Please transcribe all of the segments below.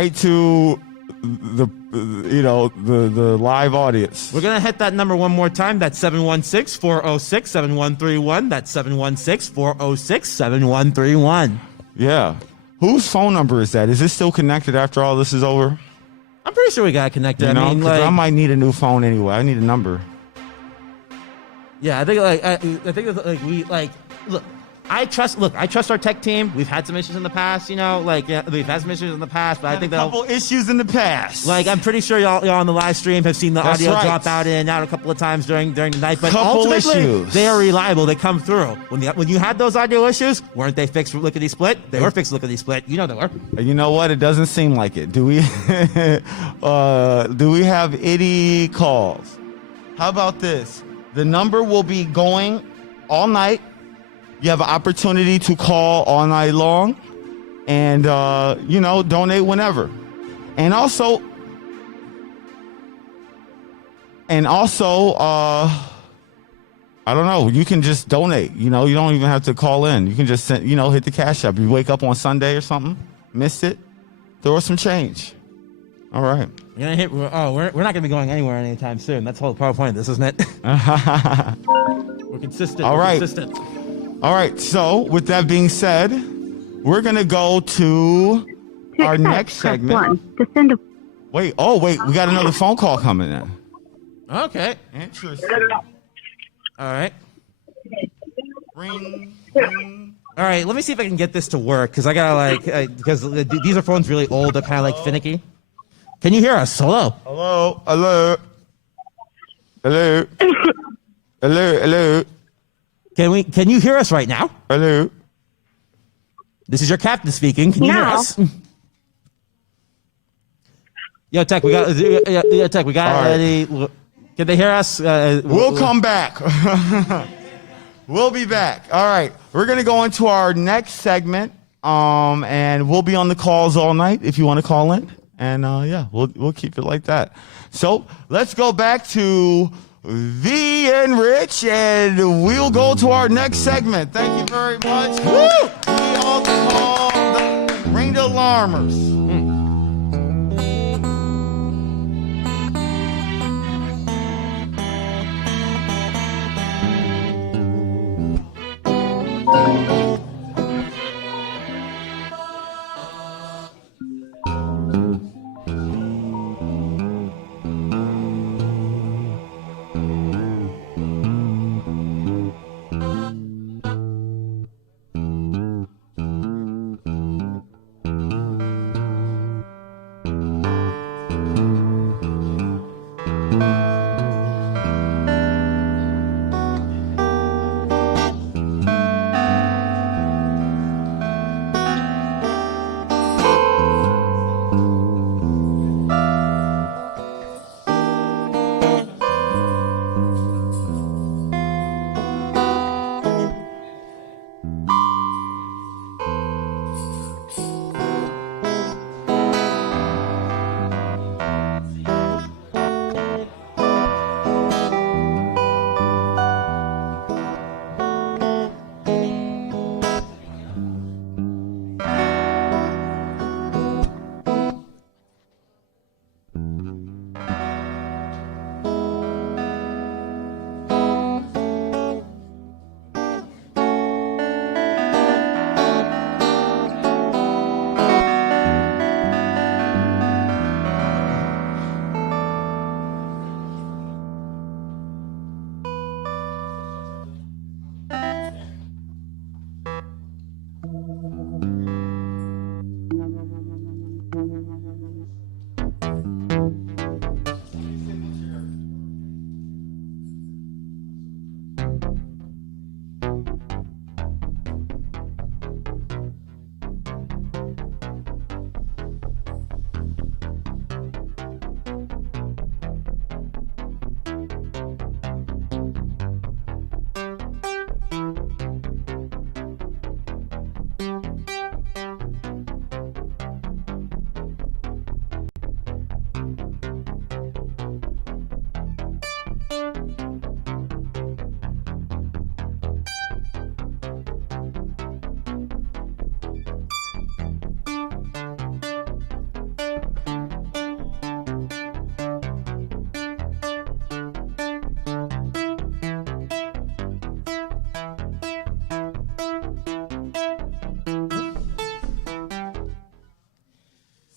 right to the live audience. We're going to hit that number one more time. That's 716-406-7131. That's 716-406-7131. Yeah. Whose phone number is that? Is it still connected after all this is over? I'm pretty sure we got connected. You know, I mean, like, I might need a new phone anyway. I need a number. Yeah, I think look, I trust our tech team. We've had some issues in the past, we've had some issues in the past, but I think a couple issues in the past. Like, I'm pretty sure y'all on the live stream have seen the That's audio right. drop out in and out a couple of times during the night, but Couple ultimately issues. they are reliable. They come through. When you had those audio issues, weren't they fixed for lickety split? They were fixed lickety split. You know they were. You know what? It doesn't seem like it. Do we? Do we have any calls? How about this? The number will be going all night. You have an opportunity to call all night long, and donate whenever. And also, I don't know. You can just donate. You don't even have to call in. You can just send. Hit the Cash App. You wake up on Sunday or something, missed it, throw us some change. All right. We're not going to be going anywhere anytime soon. That's the whole point of this, isn't it? We're consistent. All right. Consistent. All right. So with that being said, we're going to go to our next segment. Wait. We got another phone call coming in. Okay. Interesting. All right. Ring. All right. Let me see if I can get this to work, because I got to because these are phones really old. They're kind of finicky. Can you hear us? Hello. Hello. Can you hear us right now? Hello. This is your captain speaking. Can you hear us? Yo, Tech, we got. Right. Can they hear us? We'll come back. We'll be back. All right. We're gonna go into our next segment. And we'll be on the calls all night if you want to call in. And we'll keep it like that. So let's go back to V and Rich, and we'll go to our next segment. Thank you very much. Woo! We all call the Ring the Alarmers.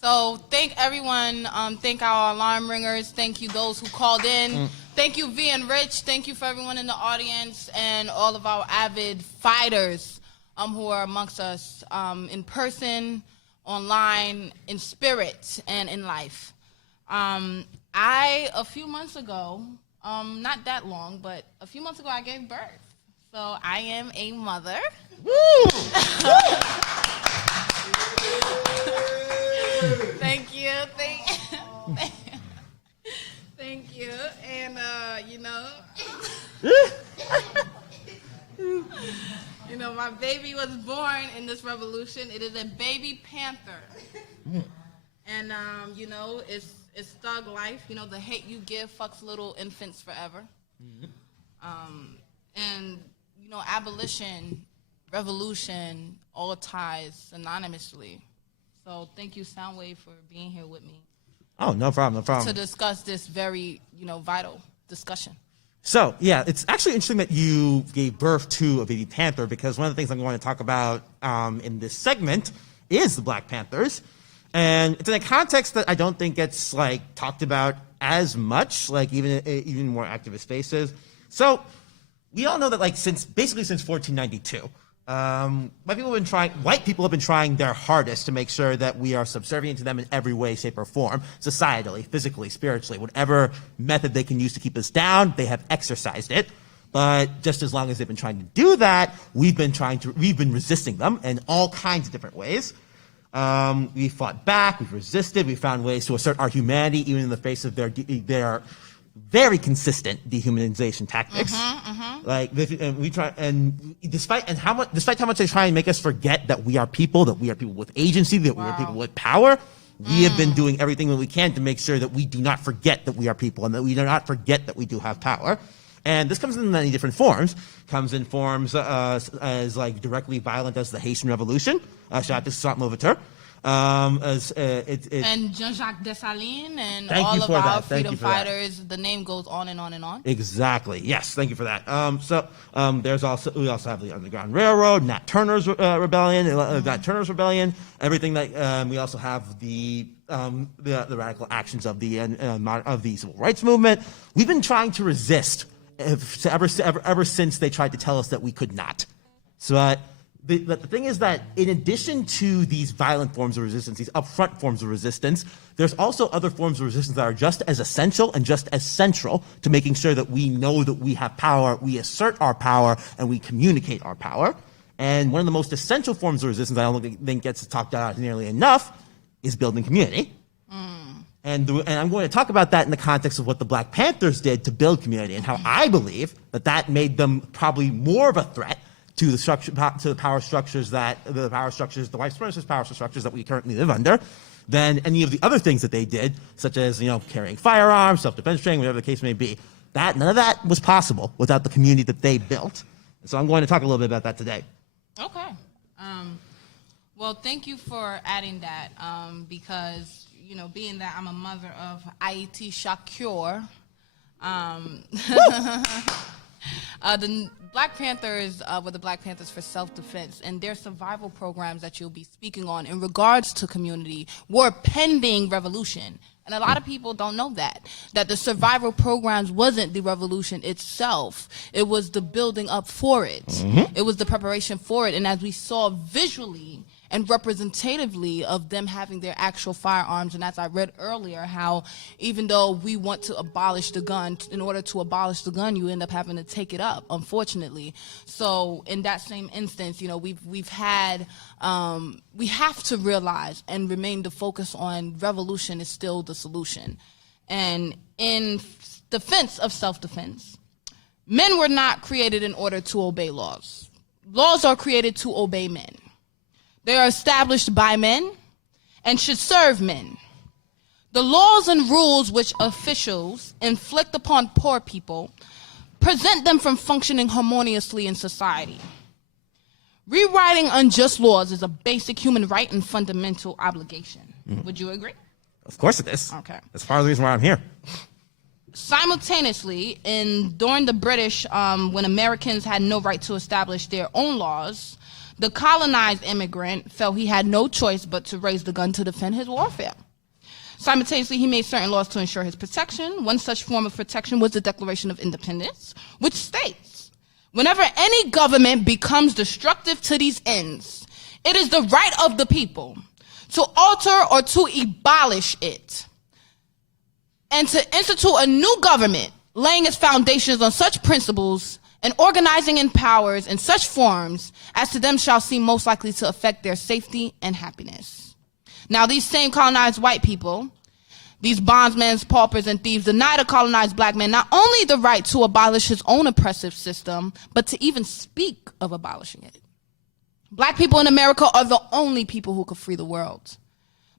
So thank everyone. Thank our alarm ringers. Thank you those who called in. Thank you V and Rich. Thank you for everyone in the audience and all of our avid fighters who are amongst us in person, online, in spirit, and in life. A few months ago, not that long, but a few months ago, I gave birth. So I am a mother. Woo! Thank you. Thank you. And, my baby was born in this revolution. It is a baby panther. And, it's thug life. The hate you give fucks little infants forever. And, abolition, revolution, all ties synonymously. So thank you, Soundwave, for being here with me. Oh, no problem. To discuss this very, vital discussion. So, yeah, it's actually interesting that you gave birth to a baby panther, because one of the things I'm going to talk about in this segment is the Black Panthers. And it's in a context that I don't think gets, talked about as much, even more activist spaces. So, we all know that, since 1492, white people have been trying their hardest to make sure that we are subservient to them in every way, shape, or form, societally, physically, spiritually, whatever method they can use to keep us down, they have exercised it. But just as long as they've been trying to do that, we've been resisting them in all kinds of different ways. We fought back, we've resisted, we found ways to assert our humanity, even in the face of their very consistent dehumanization tactics. Despite how much they try and make us forget that we are people with agency, that we are people with power, we have been doing everything that we can to make sure that we do not forget that we are people and that we do not forget that we do have power. And this comes in many different forms. Comes in forms as directly violent as the Haitian Revolution. Shout out to Toussaint Louverture. And Jean-Jacques Dessalines and all of our freedom fighters. The name goes on and on and on. Exactly. Yes. Thank you for that. We also have the Underground Railroad, Nat Turner's rebellion, everything that we also have the radical actions of the civil rights movement. We've been trying to resist ever since they tried to tell us that we could not. So. But the thing is that in addition to these violent forms of resistance, these upfront forms of resistance, there's also other forms of resistance that are just as essential and just as central to making sure that we know that we have power, we assert our power, and we communicate our power. And one of the most essential forms of resistance I don't think gets talked about nearly enough is building community. And I'm going to talk about that in the context of what the Black Panthers did to build community and how I believe that made them probably more of a threat to the power structures, the white supremacist power structures that we currently live under, than any of the other things that they did, such as carrying firearms, self-defense training, whatever the case may be. None of that was possible without the community that they built. And so I'm going to talk a little bit about that today. Okay. Well, thank you for adding that, because being that I'm a mother of Haiti Shakur. The Black Panthers were the Black Panthers for Self-Defense, and their survival programs that you'll be speaking on in regards to community were pending revolution. And a lot of people don't know that the survival programs wasn't the revolution itself. It was the building up for it. It was the preparation for it. And as we saw visually and representatively of them having their actual firearms, and as I read earlier, how even though we want to abolish the gun, in order to abolish the gun, you end up having to take it up, unfortunately. So in that same instance, we have to realize and remain the focus on revolution is still the solution. And in defense of self-defense, men were not created in order to obey laws. Laws are created to obey men. They are established by men and should serve men. The laws and rules which officials inflict upon poor people prevent them from functioning harmoniously in society. Rewriting unjust laws is a basic human right and fundamental obligation. Would you agree? Of course it is. Okay. That's part of the reason why I'm here. Simultaneously, during the British, when Americans had no right to establish their own laws, The colonized immigrant felt he had no choice but to raise the gun to defend his warfare. Simultaneously, he made certain laws to ensure his protection. One such form of protection was the Declaration of Independence, which states, whenever any government becomes destructive to these ends, it is the right of the people to alter or to abolish it, and to institute a new government, laying its foundations on such principles and organizing in powers in such forms as to them shall seem most likely to affect their safety and happiness. Now, these same colonized white people, these bondsmen, paupers, and thieves, deny the colonized black man not only the right to abolish his own oppressive system, but to even speak of abolishing it. Black people in America are the only people who could free the world.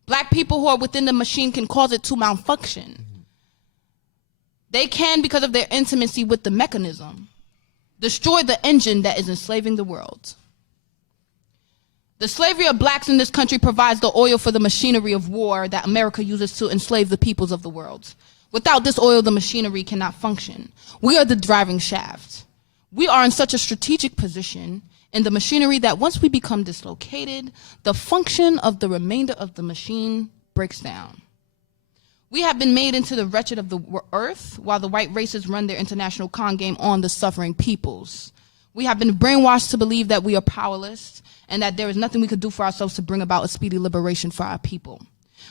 Black people who are within the machine can cause it to malfunction. They can, because of their intimacy with the mechanism, destroy the engine that is enslaving the world. The slavery of blacks in this country provides the oil for the machinery of war that America uses to enslave the peoples of the world. Without this oil, the machinery cannot function. We are the driving shaft. We are in such a strategic position in the machinery that once we become dislocated, the function of the remainder of the machine breaks down. We have been made into the wretched of the earth while the white races run their international con game on the suffering peoples. We have been brainwashed to believe that we are powerless and that there is nothing we could do for ourselves to bring about a speedy liberation for our people.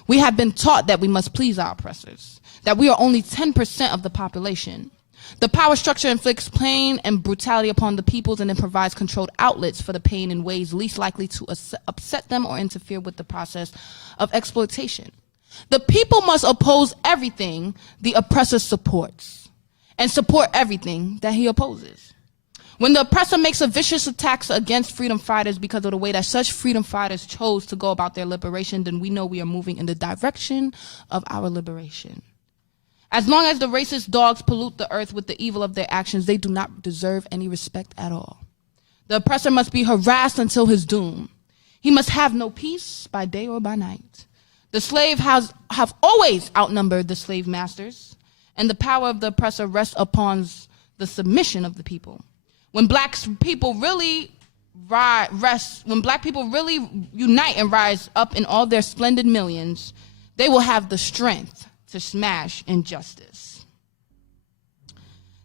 We have been taught that we must please our oppressors, that we are only 10% of the population. The power structure inflicts pain and brutality upon the peoples and then provides controlled outlets for the pain in ways least likely to upset them or interfere with the process of exploitation. The people must oppose everything the oppressor supports and support everything that he opposes. When the oppressor makes a vicious attacks against freedom fighters because of the way that such freedom fighters chose to go about their liberation, then we know we are moving in the direction of our liberation. As long as the racist dogs pollute the earth with the evil of their actions, they do not deserve any respect at all. The oppressor must be harassed until his doom. He must have no peace by day or by night. The slave have always outnumbered the slave masters, and the power of the oppressor rests upon the submission of the people. When black people really unite and rise up in all their splendid millions, they will have the strength to smash injustice.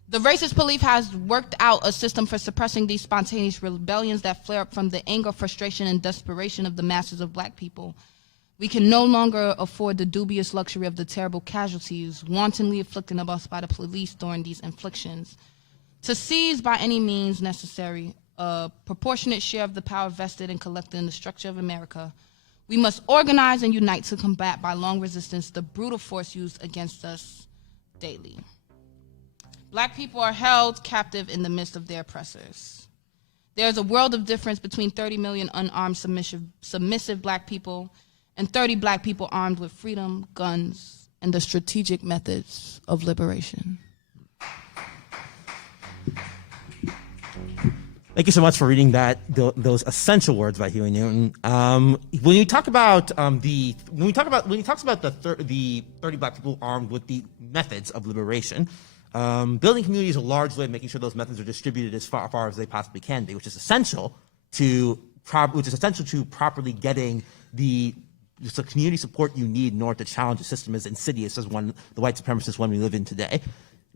The racist police has worked out a system for suppressing these spontaneous rebellions that flare up from the anger, frustration, and desperation of the masses of black people. We can no longer afford the dubious luxury of the terrible casualties wantonly inflicted on us by the police during these inflictions. To seize by any means necessary a proportionate share of the power vested and collected in the structure of America, we must organize and unite to combat by long resistance the brutal force used against us daily. Black people are held captive in the midst of their oppressors. There is a world of difference between 30 million unarmed submissive black people and 30 black people armed with freedom, guns, and the strategic methods of liberation. Thank you so much for reading those essential words by Huey Newton. When you talk about the 30 black people armed with the methods of liberation, building communities is a large way of making sure those methods are distributed as far as they possibly can be, which is essential to properly getting the community support you need in order to challenge a system as insidious as the white supremacist one we live in today.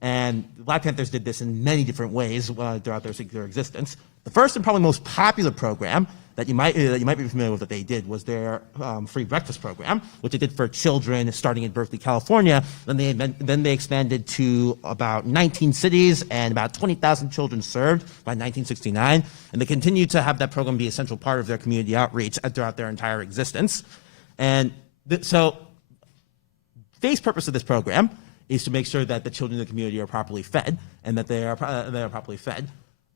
And the Black Panthers did this in many different ways throughout their existence. The first and probably most popular program that you might be familiar with that they did was their free breakfast program, which they did for children starting in Berkeley, California. Then they expanded to about 19 cities and about 20,000 children served by 1969. And they continued to have that program be a central part of their community outreach throughout their entire existence. And so the base purpose of this program is to make sure that the children in the community are properly fed, and that they are properly fed,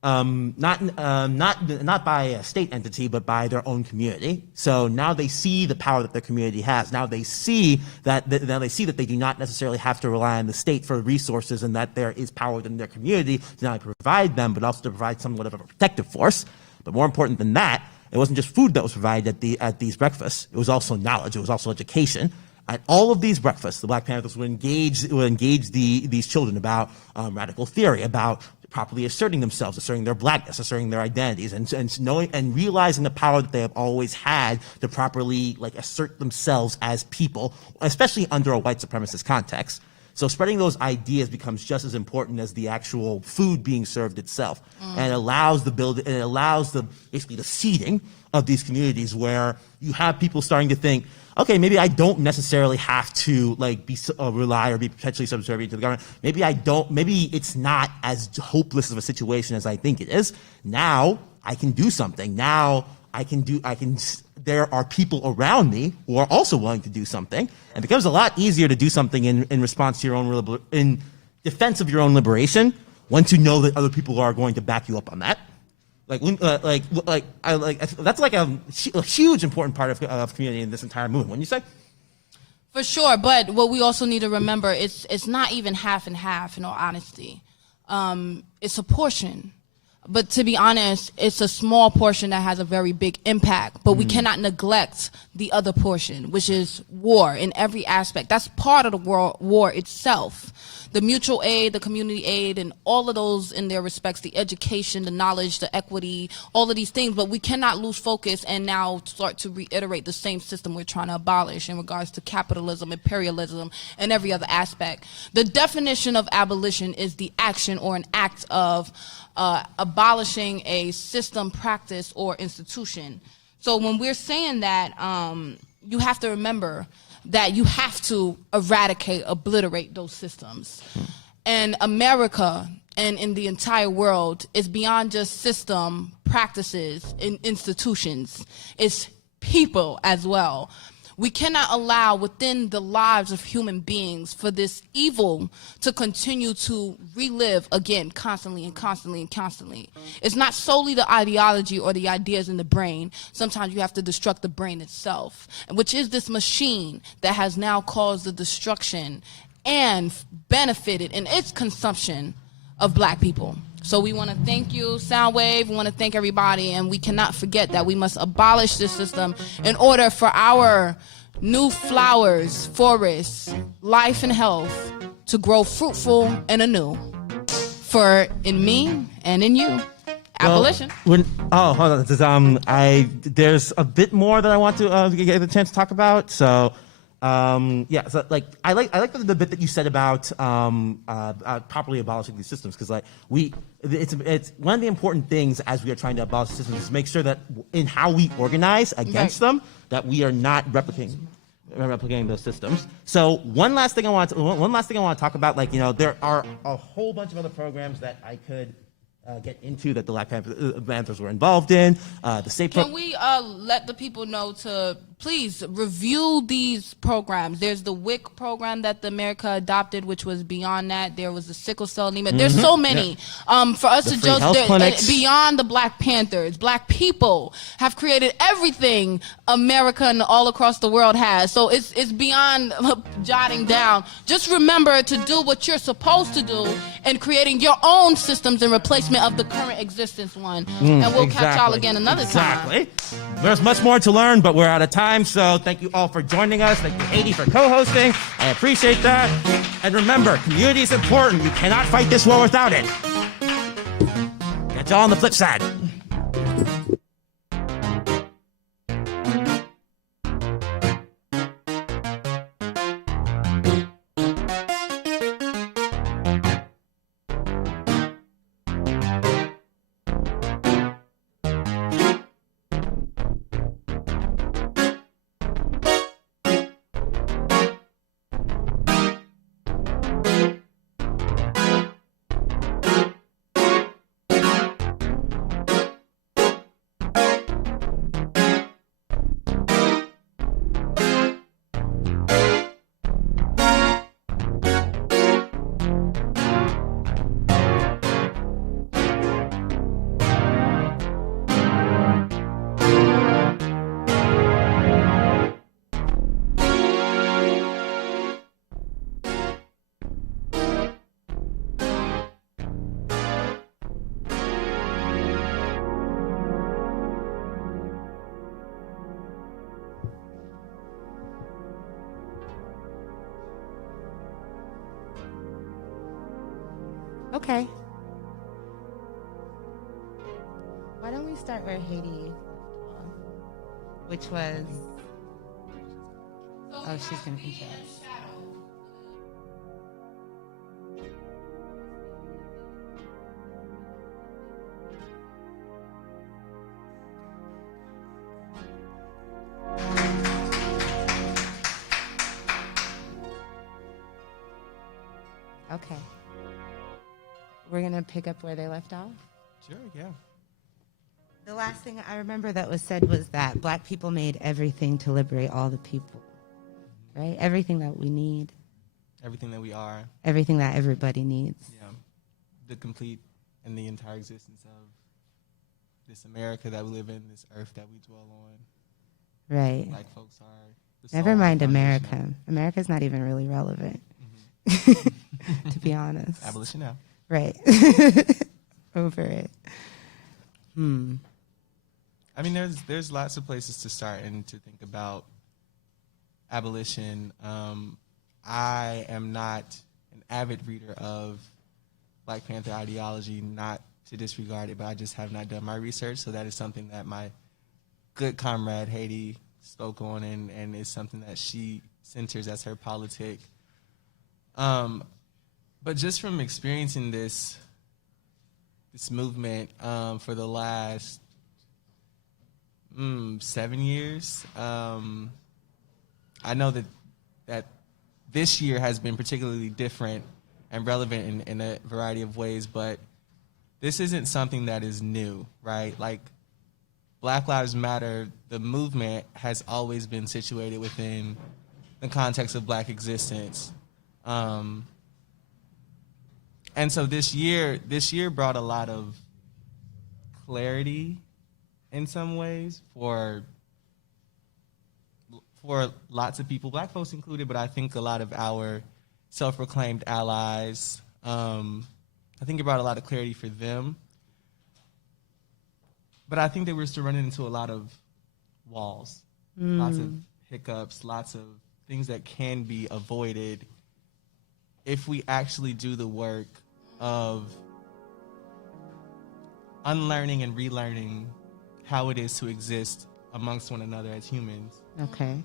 not by a state entity, but by their own community. So now they see the power that their community has. Now they see that they do not necessarily have to rely on the state for resources, and that there is power within their community to not only provide them, but also to provide somewhat of a protective force. But more important than that, it wasn't just food that was provided at these breakfasts. It was also knowledge. It was also education. At all of these breakfasts, the Black Panthers would engage these children about radical theory, about properly asserting themselves, asserting their blackness, asserting their identities, and knowing and realizing the power that they have always had to properly like assert themselves as people, especially under a white supremacist context. So spreading those ideas becomes just as important as the actual food being served itself, and it allows basically the seeding of these communities where you have people starting to think, okay, maybe I don't necessarily have to like rely or be potentially subservient to the government. Maybe it's not as hopeless of a situation as I think it is. Now I can do something. Now there are people around me who are also willing to do something. And it becomes a lot easier to do something in response to your own, in defense of your own liberation, once you know that other people are going to back you up on that. That's like a huge important part of community in this entire movement, wouldn't you say? For sure, but what we also need to remember is it's not even half and half, in all honesty. It's a portion. But to be honest, it's a small portion that has a very big impact. But we cannot neglect the other portion, which is war in every aspect. That's part of the war itself. The mutual aid, the community aid, and all of those in their respects, the education, the knowledge, the equity, all of these things. But we cannot lose focus and now start to reiterate the same system we're trying to abolish in regards to capitalism, imperialism, and every other aspect. The definition of abolition is the action or an act of abolishing a system, practice, or institution. So when we're saying that, you have to remember that you have to eradicate, obliterate those systems. And America and in the entire world is beyond just system, practices, and institutions. It's people as well. We cannot allow within the lives of human beings for this evil to continue to relive again constantly and constantly and constantly. It's not solely the ideology or the ideas in the brain. Sometimes you have to destruct the brain itself, which is this machine that has now caused the destruction and benefited in its consumption of black people. So we want to thank you, Soundwave. We want to thank everybody, and we cannot forget that we must abolish this system in order for our new flowers, forests, life, and health to grow fruitful and anew. For in me and in you, abolition. Hold on. There's a bit more that I want to get the chance to talk about. So. So like I like the bit that you said about properly abolishing these systems, because it's one of the important things as we are trying to abolish systems is to make sure that in how we organize against them that we are not replicating those systems. So one last thing I want to talk about, there are a whole bunch of other programs that I could get into that the Black Panthers were involved in. Can we let the people know to please review these programs? There's the WIC program that the America adopted, which was beyond that. There was the sickle cell anemia. There's so many. For us to just beyond the Black Panthers, Black people have created everything America and all across the world has. So it's beyond jotting down. Just remember to do what you're supposed to do and creating your own systems in replacement of the current existence one. And we'll catch y'all again another time. Exactly. There's much more to learn, but we're out of time. So thank you all for joining us. Thank you, Haiti, for co-hosting. I appreciate that. And remember, community is important. You cannot fight this war without it. Catch y'all on the flip side. Okay. start where Haiti left off, which was. Oh, she's gonna intro us. Okay. We're going to pick up where they left off. Sure, yeah. The last thing I remember that was said was that Black people made everything to liberate all the people, right? Everything that we need, Everything that we are, everything that everybody needs. yeah. The complete and the entire existence of this America that we live in, this earth that we dwell on. Right. Black folks are the Never soul, mind the America. foundation. America's not even really relevant, to be honest. Abolition now. Right. Over it. I mean, there's lots of places to start and to think about abolition. I am not an avid reader of Black Panther ideology, not to disregard it, but I just have not done my research. So that is something that my good comrade Haiti spoke on, and is something that she centers as her politic. But just from experiencing this movement for the last 7 years, I know that this year has been particularly different and relevant in a variety of ways, but this isn't something that is new, right? Like, Black Lives Matter, the movement has always been situated within the context of Black existence. And so this year brought a lot of clarity in some ways for lots of people, Black folks included, but I think a lot of our self-proclaimed allies. I think it brought a lot of clarity for them. But I think that we're still running into a lot of walls, lots of hiccups, lots of things that can be avoided if we actually do the work of unlearning and relearning how it is to exist amongst one another as humans. Okay.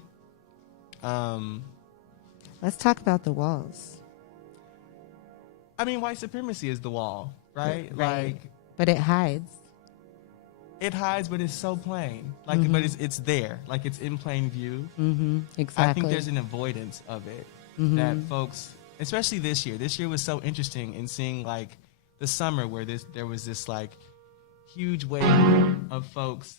Let's talk about the walls. I mean, white supremacy is the wall, right? Right. Like, But it hides. it hides, but it's so plain. Like, but it's there. Like, it's in plain view. Exactly. I think there's an avoidance of it that folks, especially this year. This year was so interesting in seeing, like, the summer where there was this, like, huge wave of folks,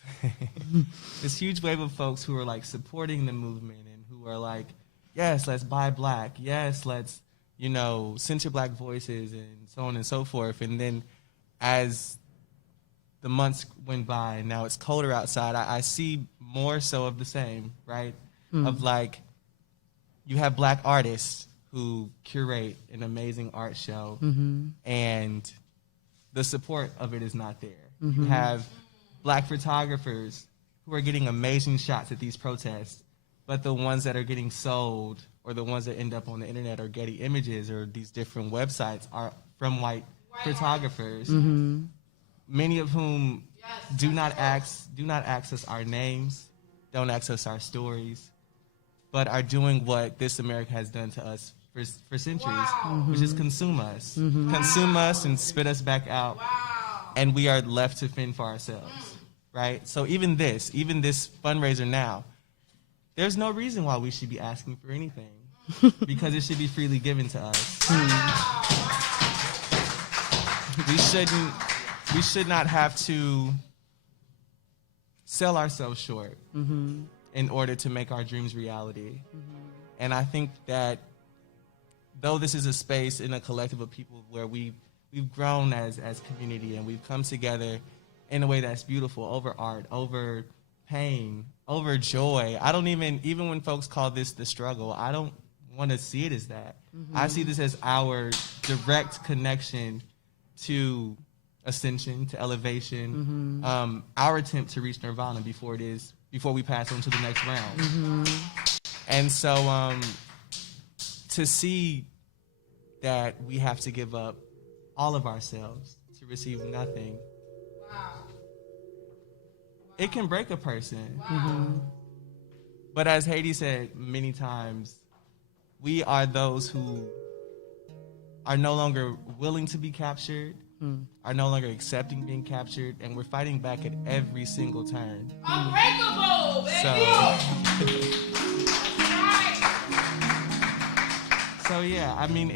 this huge wave of folks who are, like, supporting the movement and who are like, yes, let's buy Black. Yes, let's, center Black voices and so on and so forth. And then as the months went by and now it's colder outside, I see more so of the same, right? Of, like, you have Black artists who curate an amazing art show, and the support of it is not there. You have Black photographers who are getting amazing shots at these protests, but the ones that are getting sold or the ones that end up on the internet or Getty Images or these different websites are from white photographers, many of whom do not access our names, don't access our stories, but are doing what this America has done to us for centuries, which is consume us. Consume us and spit us back out, and we are left to fend for ourselves, right? So even this fundraiser now, there's no reason why we should be asking for anything because it should be freely given to us. We should not have to sell ourselves short in order to make our dreams reality. And I think that though this is a space in a collective of people where we've grown as community and we've come together in a way that's beautiful over art, over pain, over joy. I don't even when folks call this the struggle, I don't want to see it as that. I see this as our direct connection to ascension, to elevation, our attempt to reach nirvana before we pass on to the next round. And so to see that we have to give up all of ourselves to receive nothing it can break a person. But as Haiti said many times, we are those who are no longer willing to be captured, are no longer accepting being captured, and we're fighting back at every single turn. Unbreakable, baby! So yeah, I mean,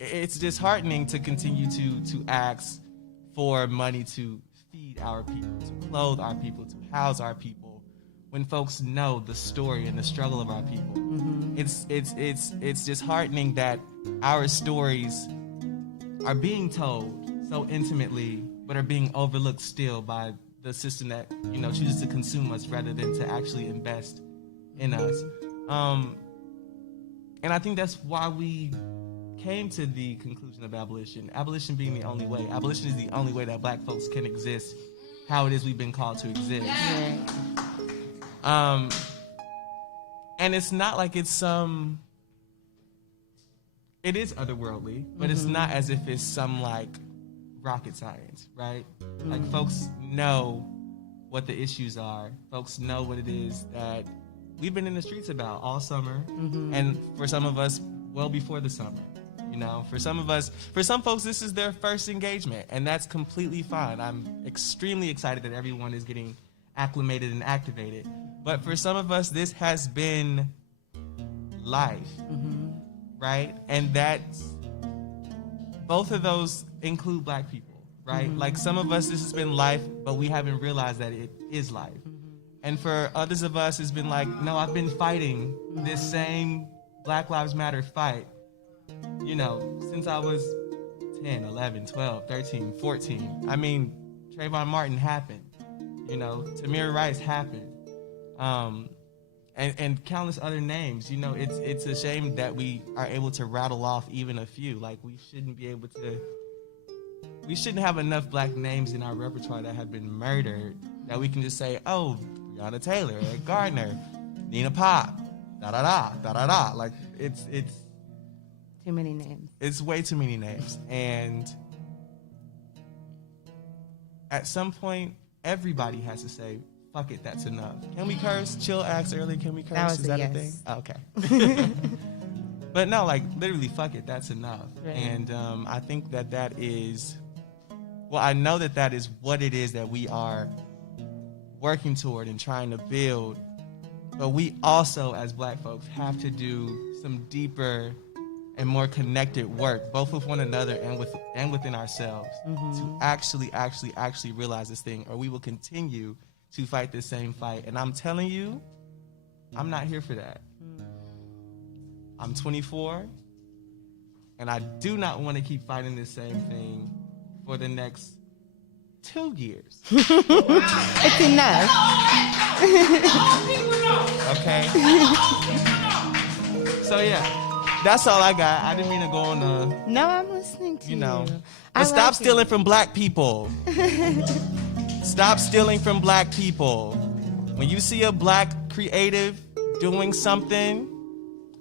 it's disheartening to continue to ask for money to feed our people, to clothe our people, to house our people, when folks know the story and the struggle of our people. It's disheartening that our stories are being told so intimately, but are being overlooked still by the system that chooses to consume us rather than to actually invest in us. And I think that's why we came to the conclusion of abolition. Abolition being the only way. Abolition is the only way that black folks can exist how it is we've been called to exist. And it's not like it is otherworldly, but it's not as if it's some like rocket science, right? Like folks know what the issues are. Folks know what it is that we've been in the streets about all summer, and for some of us, well before the summer. For some folks, this is their first engagement, and that's completely fine. I'm extremely excited that everyone is getting acclimated and activated. But for some of us, this has been life, right? And both of those include black people, right? Like some of us, this has been life, but we haven't realized that it is life. And for others of us, it's been like, no, I've been fighting this same Black Lives Matter fight, since I was 10, 11, 12, 13, 14. I mean, Trayvon Martin happened, Tamir Rice happened, and countless other names. It's a shame that we are able to rattle off even a few. Like, we shouldn't have enough black names in our repertoire that have been murdered that we can just say, oh, Breonna Taylor, Ed Gardner, Nina Pop, da-da-da, da-da-da. Like, it's too many names. It's way too many names. And at some point, everybody has to say, fuck it, that's enough. Can we curse? Chill asked earlier, can we curse? That was Is a that yes. a thing? Oh, okay. But no, like, literally, fuck it, that's enough. Right. And I think that is, well, I know that is what it is that we are working toward and trying to build. But we also, as black folks, have to do some deeper and more connected work, both with one another and within ourselves, to actually realize this thing, or we will continue to fight the same fight. And I'm telling you, I'm not here for that. I'm 24, and I do not want to keep fighting the same thing for the next 2 years. It's enough. Okay? So yeah. That's all I got. I didn't mean to go on a... No, I'm listening to you. But stop stealing from black people. Stop stealing from black people. When you see a black creative doing something,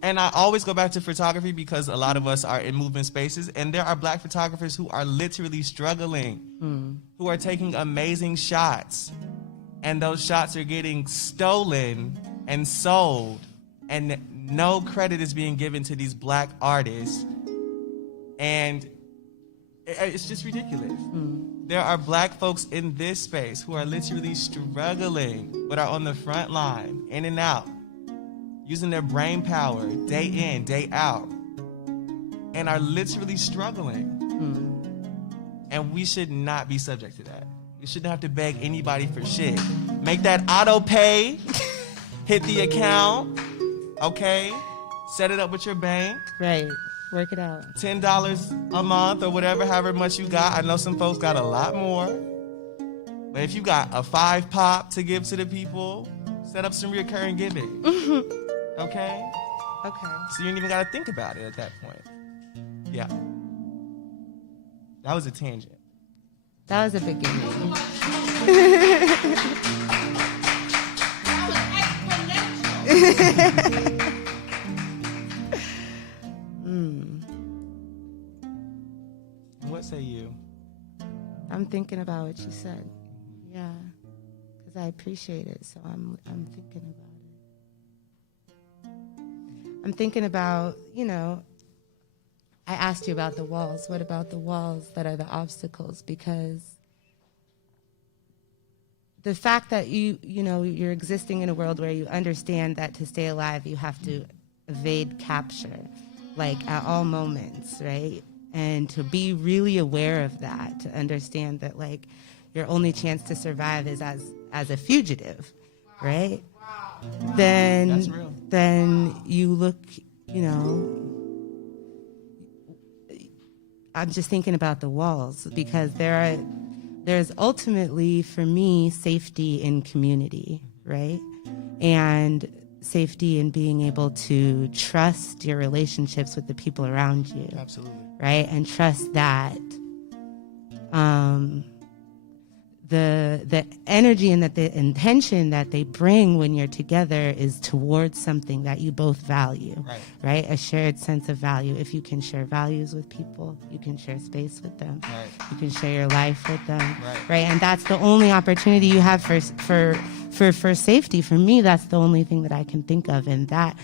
and I always go back to photography because a lot of us are in movement spaces, and there are black photographers who are literally struggling, who are taking amazing shots, and those shots are getting stolen and sold, and no credit is being given to these black artists, and it's just ridiculous. There are black folks in this space who are literally struggling, but are on the front line, in and out, using their brain power day in, day out, and are literally struggling. And we should not be subject to that. We shouldn't have to beg anybody for shit. Make that auto pay, hit the account, okay? Set it up with your bank. Right. Work it out. $10 a month or whatever, however much you got. I know some folks got a lot more. But if you got a 5 pop to give to the people, set up some recurring giving. Okay? Okay. So you ain't even got to think about it at that point. Yeah. That was a tangent. That was a beginning. What say you? I thinking about what you said. Yeah, because I appreciate it. So I'm thinking about it. I'm thinking about, you know, I asked you about the walls. What about the walls that are the obstacles? Because the fact that you're existing in a world where you understand that to stay alive, you have to evade capture, like at all moments, right? And to be really aware of that, to understand that like your only chance to survive is as a fugitive, right? That's real. Then you look, you know, I'm just thinking about the walls because there's ultimately for me safety in community, right? And safety in being able to trust your relationships with the people around you. Absolutely. Right? And trust that the energy and that the intention that they bring when you're together is towards something that you both value. Right? A shared sense of value. If you can share values with people, you can share space with them. Right. You can share your life with them. Right. And that's the only opportunity you have for safety. For me, that's the only thing that I can think of. And that,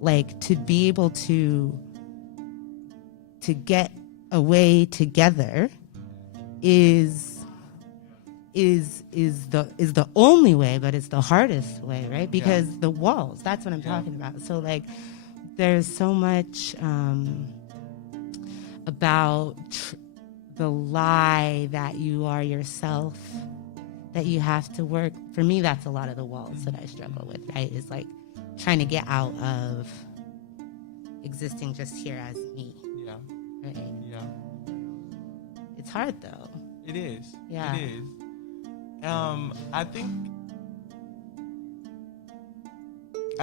like, to be able to get away together is the only way, but it's the hardest way, right? Because the walls, that's what I'm talking about. So like there's so much about the lie that you are yourself, that you have to work. For me, that's a lot of the walls that I struggle with, right? Is like trying to get out of existing just here as me. Yeah. Right? Yeah. It's hard though. It is. Yeah. It is. I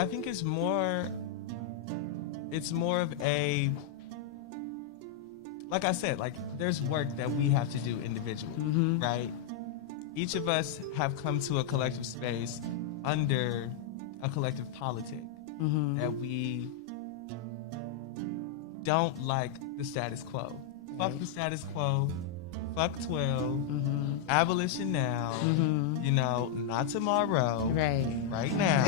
think it's more of a, like I said, like there's work that we have to do individually, right? Each of us have come to a collective space under a collective politic that we don't like the status quo. Fuck the status quo. Fuck 12. Abolition now. You know, not tomorrow. Right now.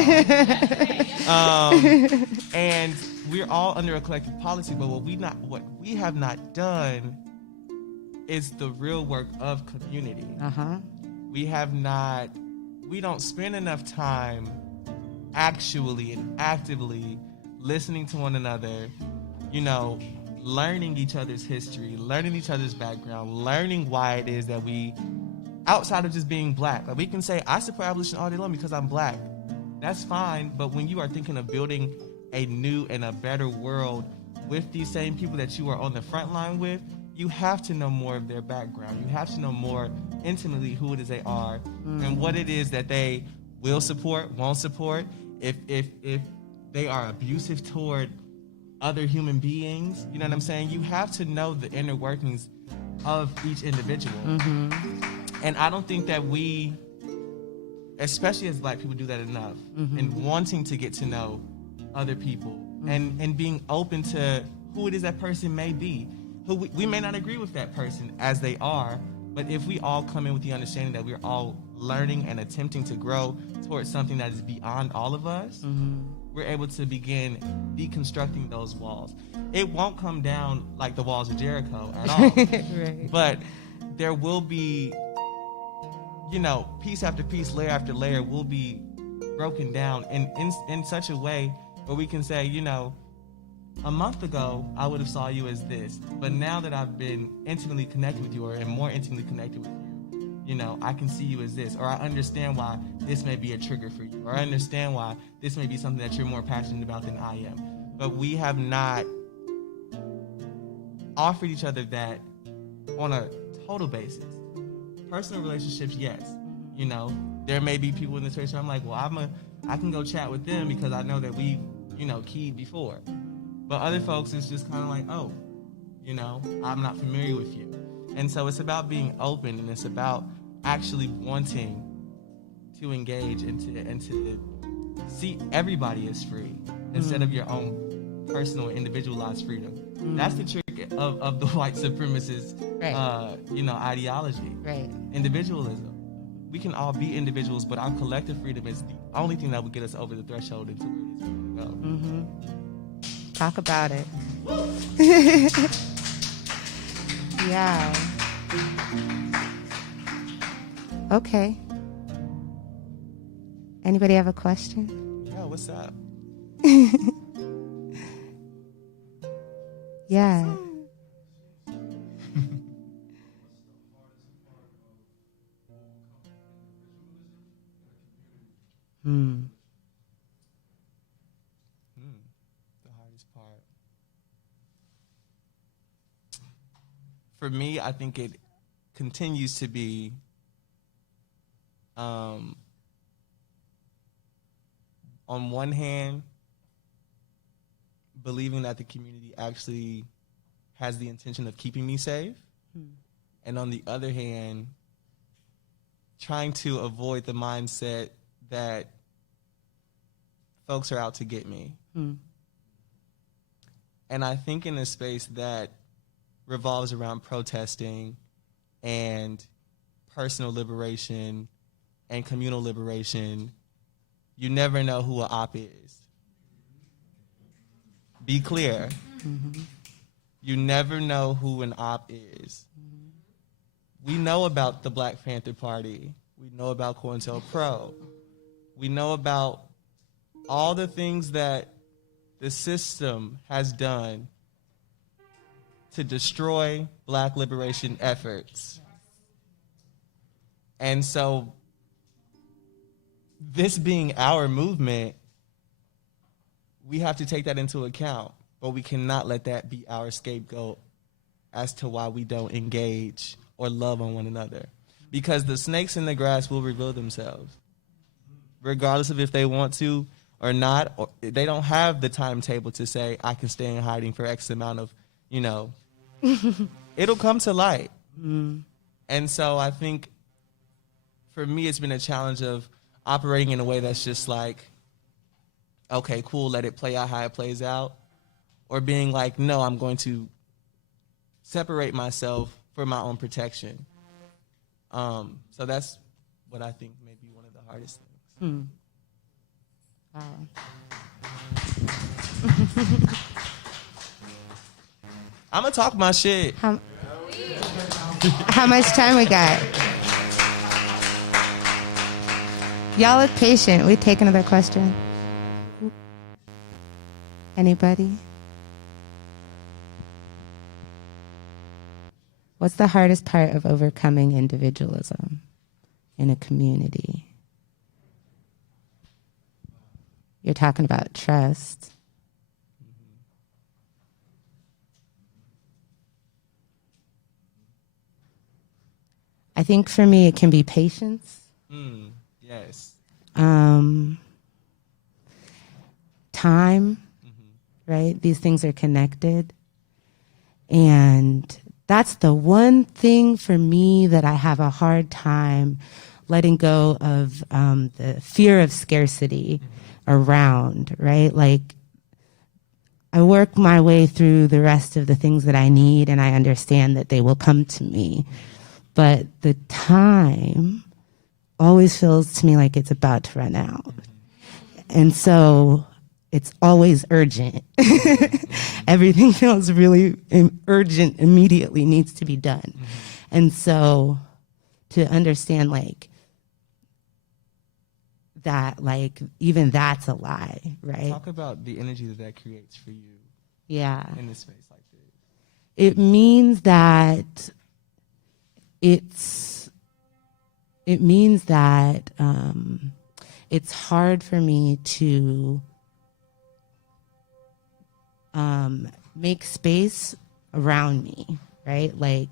And we're all under a collective policy, but what we have not done is the real work of community. We don't spend enough time actually and actively listening to one another, you know, learning each other's history, learning each other's background, learning why it is that we, outside of just being black, like we can say, I support abolition all day long because I'm black. That's fine, but when you are thinking of building a new and a better world with these same people that you are on the front line with, you have to know more of their background. You have to know more intimately who it is they are and what it is that they will support, won't support, if they are abusive toward other human beings, you know what I'm saying? You have to know the inner workings of each individual. And I don't think that we, especially as black people, do that enough. And wanting to get to know other people and being open to who it is that person may be. Who we may not agree with that person as they are, but if we all come in with the understanding that we're all learning and attempting to grow towards something that is beyond all of us, we're able to begin deconstructing those walls. It won't come down like the walls of Jericho at all. But there will be, you know, piece after piece, layer after layer will be broken down in such a way where we can say, you know, a month ago, I would have saw you as this, but now that I've been intimately connected with you or am more intimately connected with you, you know, I can see you as this, or I understand why this may be a trigger for you, or I understand why this may be something that you're more passionate about than I am. But we have not offered each other that on a total basis. Personal relationships, yes. You know, there may be people in this space where I'm like, well, I can go chat with them because I know that we've, you know, keyed before. But other folks, it's just kind of like, oh, you know, I'm not familiar with you. And so it's about being open, and it's about actually wanting to engage and to see everybody as free instead of your own personal and individualized freedom. That's the trick of the white supremacist, Right. Ideology. Right. Individualism. We can all be individuals, but our collective freedom is the only thing that will get us over the threshold into where it is we want to go. Talk about it. Yeah. Okay. Anybody have a question? Yeah, what's up? Yeah. The hardest part. For me, I think it continues to be on one hand, believing that the community actually has the intention of keeping me safe. And on the other hand, trying to avoid the mindset that folks are out to get me. And I think in a space that revolves around protesting and personal liberation and communal liberation, you never know who an op is. Be clear. You never know who an op is. We know about the Black Panther Party. We know about COINTELPRO. We know about all the things that the system has done to destroy Black liberation efforts. And so, this being our movement, we have to take that into account, but we cannot let that be our scapegoat as to why we don't engage or love on one another. Because the snakes in the grass will reveal themselves, regardless of if they want to or not. Or they don't have the timetable to say, I can stay in hiding for X amount of, it'll come to light. And so I think for me, it's been a challenge of operating in a way that's just like, okay, cool, let it play out how it plays out. Or being like, no, I'm going to separate myself for my own protection. So that's what I think may be one of the hardest things. Wow. I'm going to talk my shit. How much time we got? Y'all look patient. We take another question. Anybody? What's the hardest part of overcoming individualism in a community? You're talking about trust. I think for me it can be patience. Yes. Time, right? These things are connected. And that's the one thing for me that I have a hard time letting go of, the fear of scarcity around, right? Like, I work my way through the rest of the things that I need, and I understand that they will come to me. But the time always feels to me like it's about to run out. And so it's always urgent. Everything feels really urgent, immediately needs to be done. And so to understand like that, like even that's a lie, right? Talk about the energy that creates for you Yeah. in a space like this. It means that it's hard for me to make space around me, right? Like,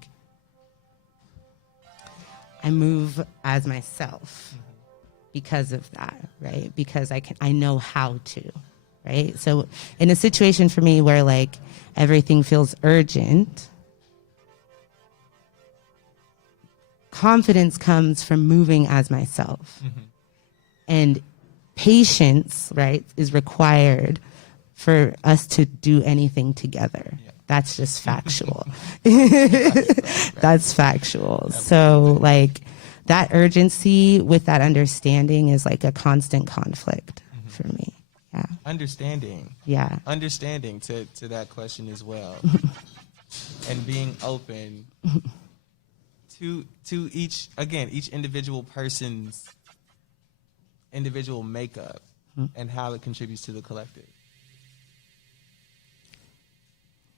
I move as myself because of that, right? Because I know how to, right? So in a situation for me where like everything feels urgent, confidence comes from moving as myself. And patience, right, is required for us to do anything together. That's just factual. That's factual. So like that urgency with that understanding is like a constant conflict for me. Yeah. Understanding. Yeah. Understanding to that question as well. And being open to each individual person's individual makeup and how it contributes to the collective.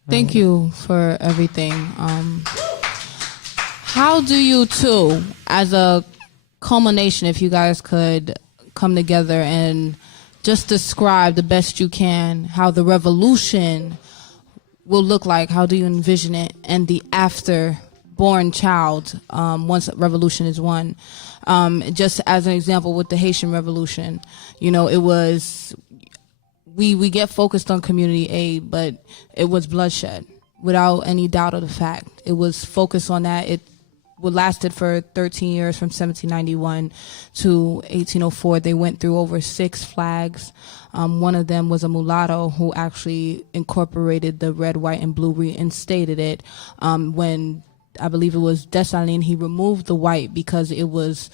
Thank you for everything. How do you two, as a culmination, if you guys could come together and just describe the best you can how the revolution will look like? How do you envision it? And the after-born child, once revolution is won. Just as an example with the Haitian Revolution, it was... We get focused on community aid, but it was bloodshed, without any doubt of the fact. It was focused on that. It lasted for 13 years, from 1791 to 1804. They went through over 6 flags. One of them was a mulatto who actually incorporated the red, white, and blue, reinstated it. When I believe it was Dessalines, he removed the white because it was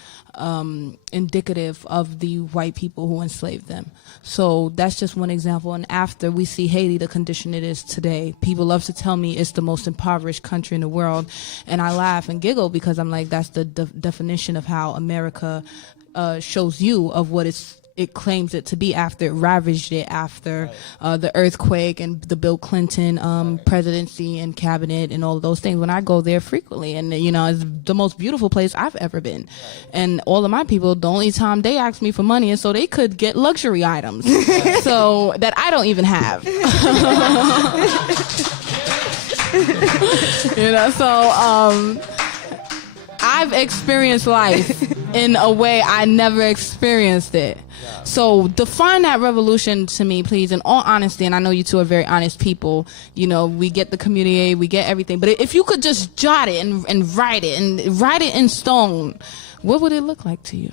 indicative of the white people who enslaved them. So that's just one example. And after we see Haiti, the condition it is today, people love to tell me it's the most impoverished country in the world. And I laugh and giggle because I'm like, that's the definition of how America shows you of what it claims it to be after it ravaged it after the earthquake and the Bill Clinton presidency and cabinet and all of those things. When I go there frequently, and it's the most beautiful place I've ever been. And all of my people, the only time they ask me for money is so they could get luxury items, so that I don't even have. So I've experienced life in a way I never experienced it. So define that revolution to me, please, in all honesty. And I know you two are very honest people. We get the community aid, we get everything. But if you could just jot it and write it in stone, what would it look like to you?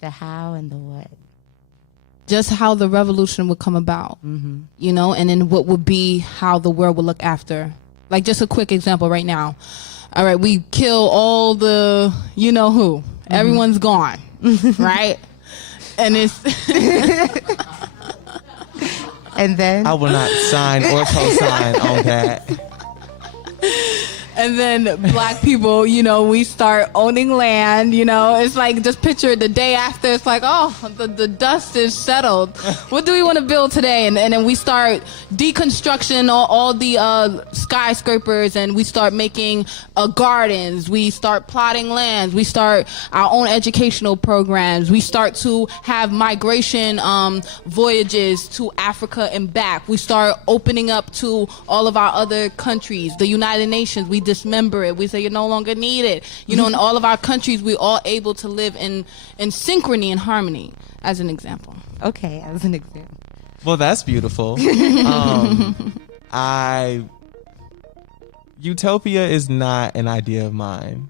The how and the what. Just how the revolution would come about, and then what would be how the world would look after. Like just a quick example right now. All right, we kill all the who. Everyone's gone, right? And it's... And then... I will not sign or co-sign on that. And then black people, we start owning land, it's like, just picture the day after, it's like, oh, the dust is settled. What do we want to build today? And then we start deconstruction all the skyscrapers, and we start making gardens. We start plotting lands. We start our own educational programs. We start to have migration voyages to Africa and back. We start opening up to all of our other countries, the United Nations. We dismember it. We say you no longer need it. In all of our countries, we're all able to live in synchrony and harmony, as an example. Okay, as an example. Well, that's beautiful. Utopia is not an idea of mine.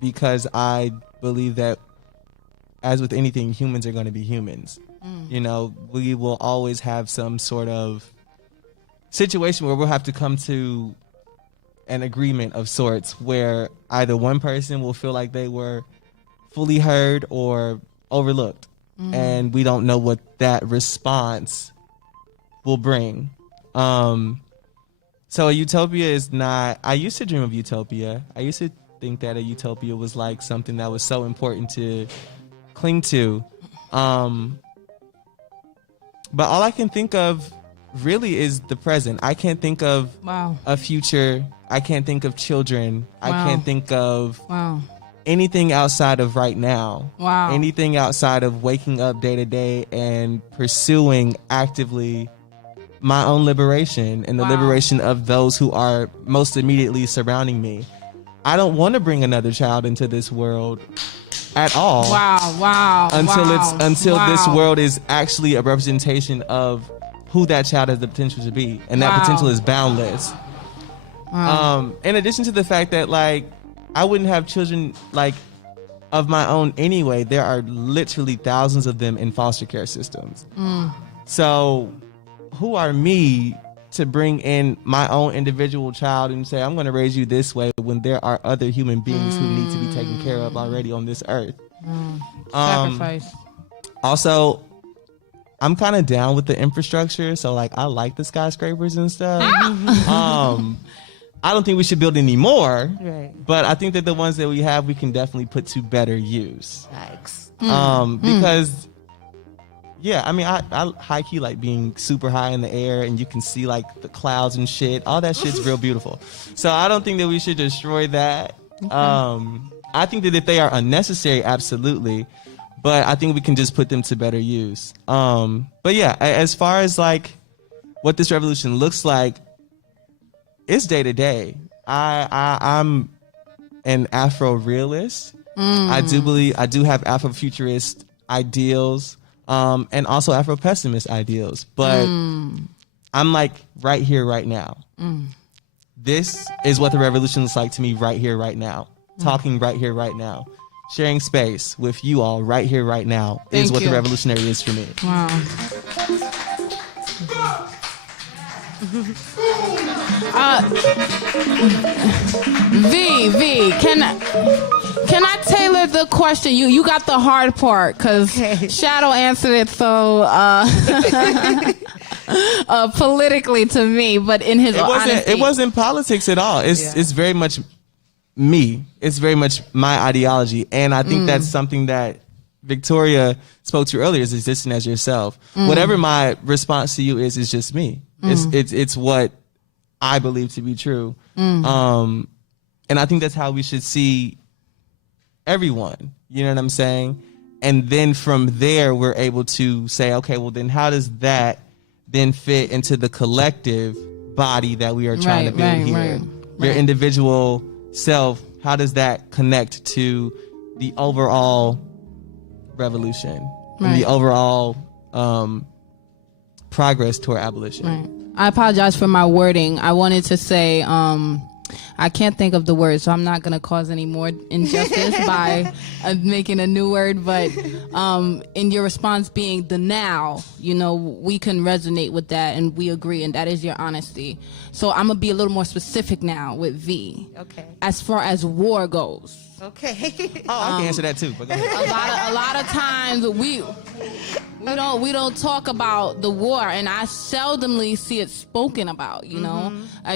Because I believe that, as with anything, humans are going to be humans. We will always have some sort of situation where we'll have to come to an agreement of sorts, where either one person will feel like they were fully heard or overlooked, and we don't know what that response will bring. So a utopia is not... I used to dream of utopia. I used to think that a utopia was like something that was so important to cling to. But all I can think of really is the present. I can't think of a future. I can't think of children. I can't think of anything outside of right now. Anything outside of waking up day to day and pursuing actively my own liberation and the liberation of those who are most immediately surrounding me. I don't want to bring another child into this world at all. Until this world is actually a representation of who that child has the potential to be, and that potential is boundless. In addition to the fact that, like, I wouldn't have children, like, of my own anyway, there are literally thousands of them in foster care systems. So who are me to bring in my own individual child and say, I'm going to raise you this way when there are other human beings who need to be taken care of already on this earth? Sacrifice. Also, I'm kind of down with the infrastructure. So like, I like the skyscrapers and stuff. I don't think we should build any more, Right. but I think that the ones that we have, we can definitely put to better use. Yikes. Because yeah, I mean, I high key like being super high in the air and you can see like the clouds and shit. All that shit's real beautiful. So I don't think that we should destroy that. I think that if they are unnecessary, absolutely. But I think we can just put them to better use. But yeah, as far as like what this revolution looks like, it's day to day. I'm an Afro realist. I do have Afrofuturist ideals, and also Afro pessimist ideals. But I'm like right here, right now. This is what the revolution looks like to me right here, right now. Talking right here, right now. Sharing space with you all right here, right now is Thank what you. the revolutionary is for me. Wow. V, can I tailor the question? You got the hard part because Okay. Shadow answered it so politically to me, but in his honesty. It wasn't politics at all. It's very much me. It's very much my ideology, and I think that's something that Victoria spoke to earlier, is existing as yourself. Whatever my response to you is just me. It's what I believe to be true. And I think that's how we should see everyone. You know what I'm saying? And then from there, we're able to say, okay, well then how does that then fit into the collective body that we are trying to build here? Your individual self, how does that connect to the overall revolution and the overall progress toward abolition? Right. I apologize for my wording. I wanted to say, I can't think of the word, so I'm not going to cause any more injustice by making a new word. But in your response being the now, we can resonate with that and we agree, and that is your honesty. So I'm going to be a little more specific now with V. Okay. As far as war goes. Okay. Oh, I can answer that too. But go ahead. A lot of times we don't talk about the war, and I seldomly see it spoken about.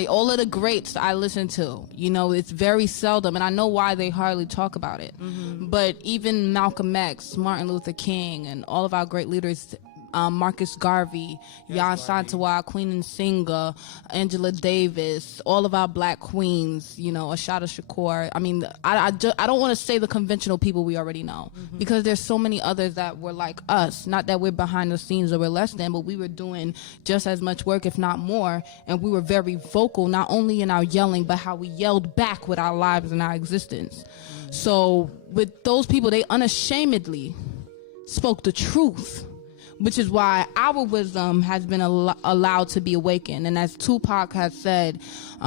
All of the greats I listen to, it's very seldom, and I know why they hardly talk about it. But even Malcolm X, Martin Luther King, and all of our great leaders. Marcus Garvey, Jan Santawa, Queen Nsinga, Angela Davis, all of our black queens, Ashada Shakur. I mean, I don't want to say the conventional people we already know, because there's so many others that were like us. Not that we're behind the scenes or we're less than, but we were doing just as much work, if not more, and we were very vocal, not only in our yelling, but how we yelled back with our lives and our existence. So with those people, they unashamedly spoke the truth, which is why our wisdom has been allowed to be awakened. And as Tupac has said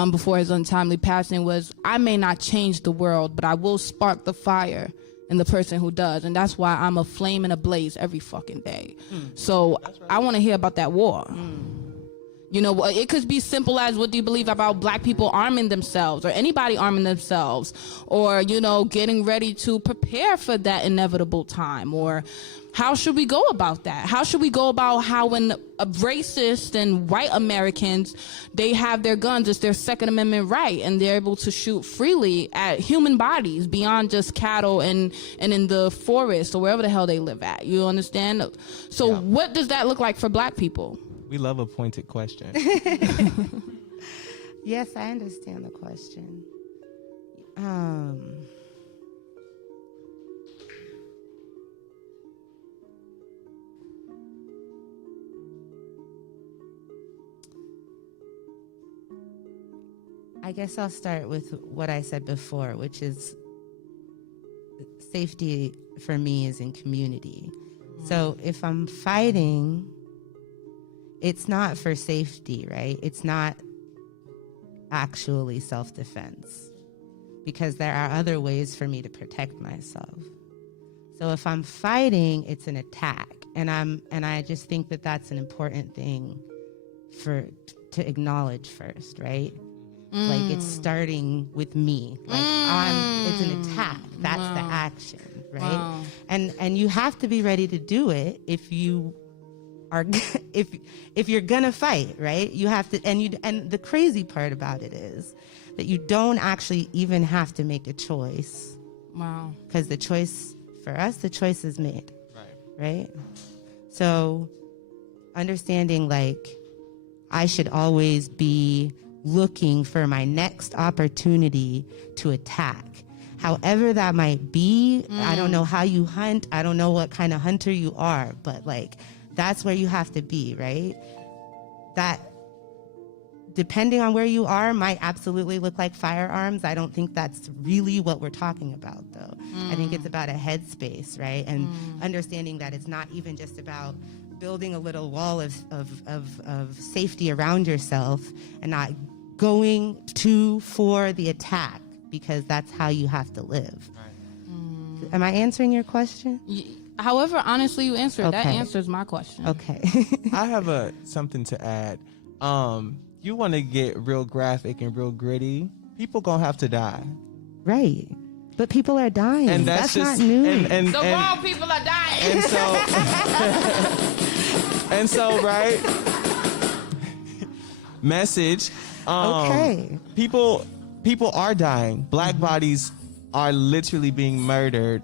before his untimely passing was, I may not change the world, but I will spark the fire in the person who does. And that's why I'm a flame and a blaze every fucking day. So I want to hear about that war. It could be simple as, what do you believe about black people arming themselves, or anybody arming themselves, or, getting ready to prepare for that inevitable time, or how should we go about that? How should we go about how when racist and white Americans, they have their guns, it's their Second Amendment right, and they're able to shoot freely at human bodies beyond just cattle and in the forest or wherever the hell they live at. You understand? So what does that look like for black people? We love a pointed question. Yes, I understand the question. I guess I'll start with what I said before, which is safety for me is in community. So if I'm fighting, it's not for safety, right? It's not actually self-defense. because there are other ways for me to protect myself. So if I'm fighting, it's an attack. And I just think that that's an important thing to acknowledge first, right? Like it's starting with me. Like it's an attack. That's the action, right? Wow. And you have to be ready to do it if you are if you're gonna fight, right? You have to, and the crazy part about it is that you don't actually even have to make a choice. Wow. Because the choice is made. Right? So understanding like I should always be looking for my next opportunity to attack. However that might be, I don't know how you hunt, I don't know what kind of hunter you are, but like that's where you have to be, right? That depending on where you are might absolutely look like firearms. I don't think that's really what we're talking about though. I think it's about a headspace, right? And understanding that it's not even just about building a little wall of safety around yourself and not going for the attack, because that's how you have to live. Am I answering your question? However, honestly, you answered. That Okay. answers my question. Okay. I have something to add. You want to get real graphic and real gritty, people gonna have to die. Right. But people are dying. And that's just not new. and The wrong people are dying. and so and so right, message, Okay. people are dying. Black bodies are literally being murdered,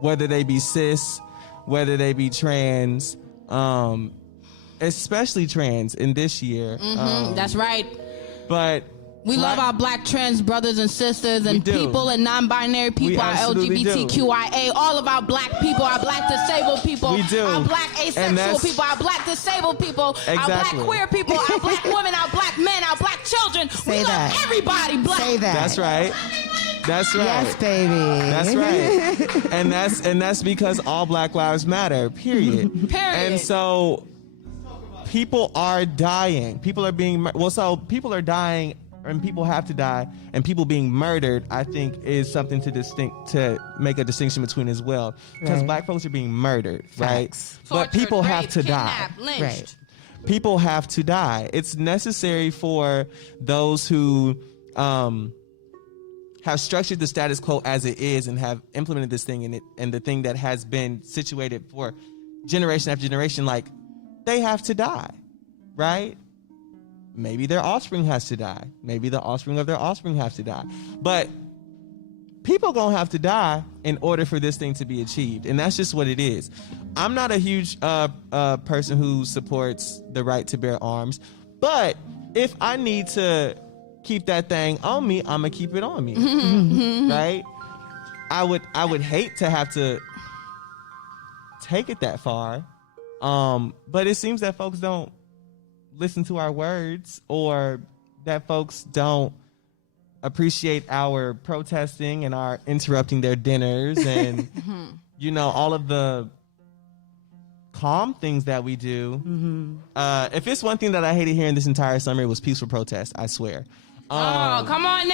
whether they be cis, whether they be trans, especially trans in this year. That's right. But We love our black trans brothers and sisters and do. people and non-binary people, our absolutely do. LGBTQIA, all of our black people, our black disabled people, We do. our black And asexual that's- people, our black disabled people, our black Exactly. queer people, our black women, our black men, our black children. Say we that. love everybody black. Say that. that's right. That's right. Yes, baby. That's right. and that's because all Black lives matter, period. Period. And so people are dying. People are being people are dying and people have to die, and people being murdered, I think, is something to make a distinction between as well. Because Right. black folks are being murdered, right? Facts. But Tortured, people have raped, to die. kidnapped, lynched. Right. People have to die. It's necessary for those who have structured the status quo as it is and have implemented this thing in it, and the thing that has been situated for generation after generation, like, they have to die, right? Maybe their offspring has to die. Maybe the offspring of their offspring have to die. But people gonna have to die in order for this thing to be achieved, and that's just what it is. I'm not a huge person who supports the right to bear arms, but if I need to keep that thing on me, I'm gonna keep it on me, right? I would hate to have to take it that far, but it seems that folks don't listen to our words, or that folks don't appreciate our protesting and our interrupting their dinners and all of the calm things that we do. If it's one thing that I hated hearing this entire summer, it was peaceful protest, I swear. Oh, come on